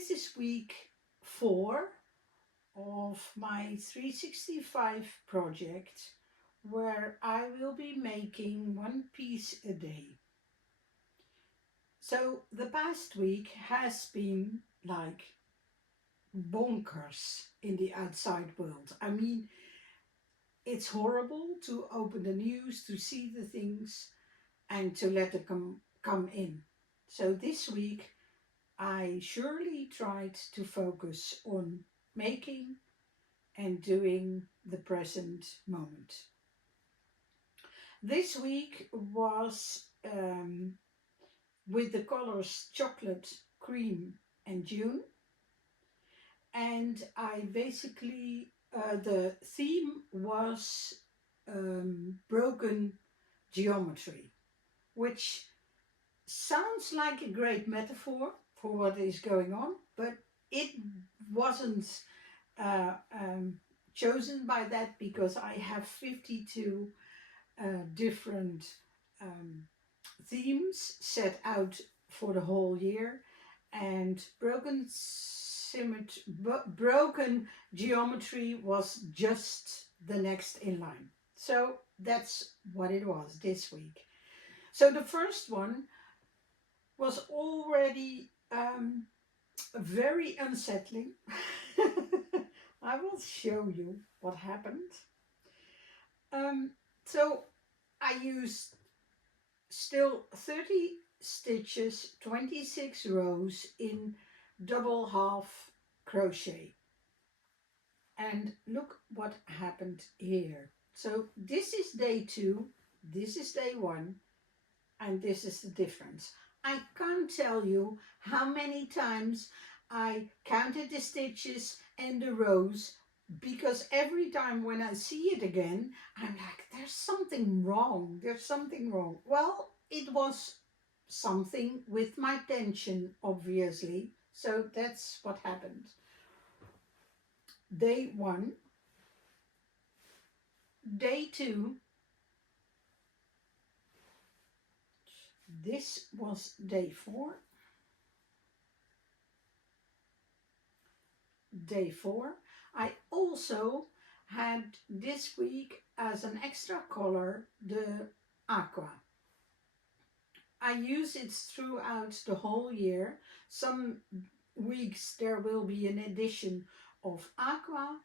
this is week 4 of my 365 project, where I will be making one piece a day. So the past week has been like bonkers in the outside world. I mean, it's horrible to open the news, to see the things and to let them come in. So this week I surely tried to focus on making and doing the present moment. This week was with the colors chocolate, cream and June, and I basically, the theme was broken geometry, which sounds like a great metaphor for what is going on, but it wasn't uh, um, chosen by that because I have 52 different um, themes set out for the whole year, and broken geometry was just the next in line. So that's what it was this week. So the first one was already very unsettling. I will show you what happened. So I used still 30 stitches, 26 rows in double half crochet. And look what happened here. So this is day 2, this is day 1, and this is the difference. I can't tell you how many times I counted the stitches and the rows, because every time when I see it again, I'm like, there's something wrong, there's something wrong. Well, it was something with my tension, obviously. So that's what happened. Day 1, day 2, this was day 4, day 4. I also had this week as an extra color the aqua. I use it throughout the whole year. Some weeks there will be an addition of aqua,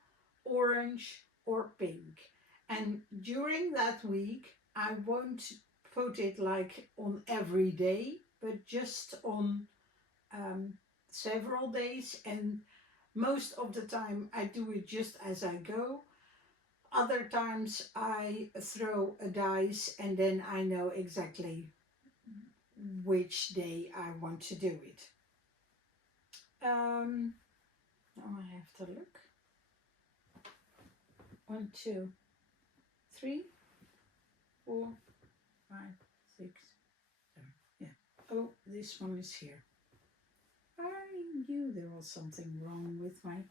orange or pink. And during that week I won't put it like on every day, but just on several days, and most of the time I do it just as I go. Other times I throw a dice and then I know exactly which day I want to do it. Now I have to look. 1, 2, 3, 4, 5, 6, 7. Yeah. Oh, this one is here. I knew there was something wrong with my...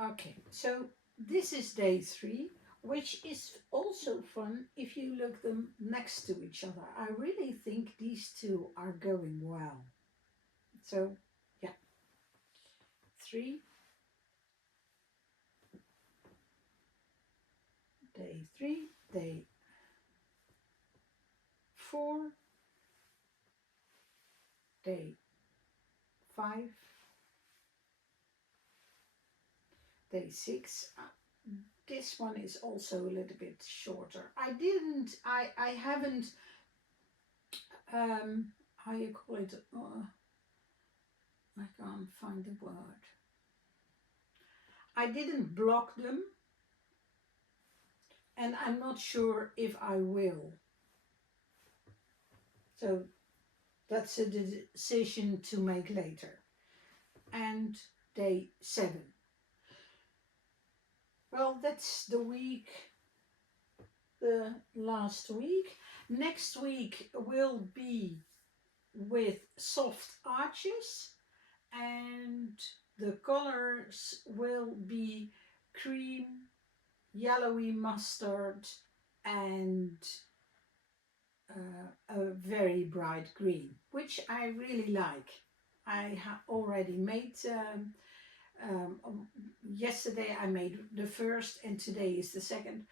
Okay, so this is day 3, which is also fun if you look them next to each other. I really think these two are going well. So, yeah. 3, day 3, day 4, day 5, day 6. This one is also a little bit shorter. I haven't, how you call it, I can't find the word. I didn't block them, and I'm not sure if I will. So that's a decision to make later. And day 7. Well, that's the week, the last week. Next week will be with soft arches, and the colors will be cream, yellowy mustard and a very bright green, which I really like. I already made, yesterday I made the first and today is the second.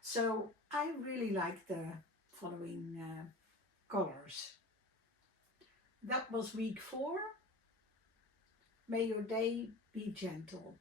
So I really like the following colors. That was week 4. May your day be gentle.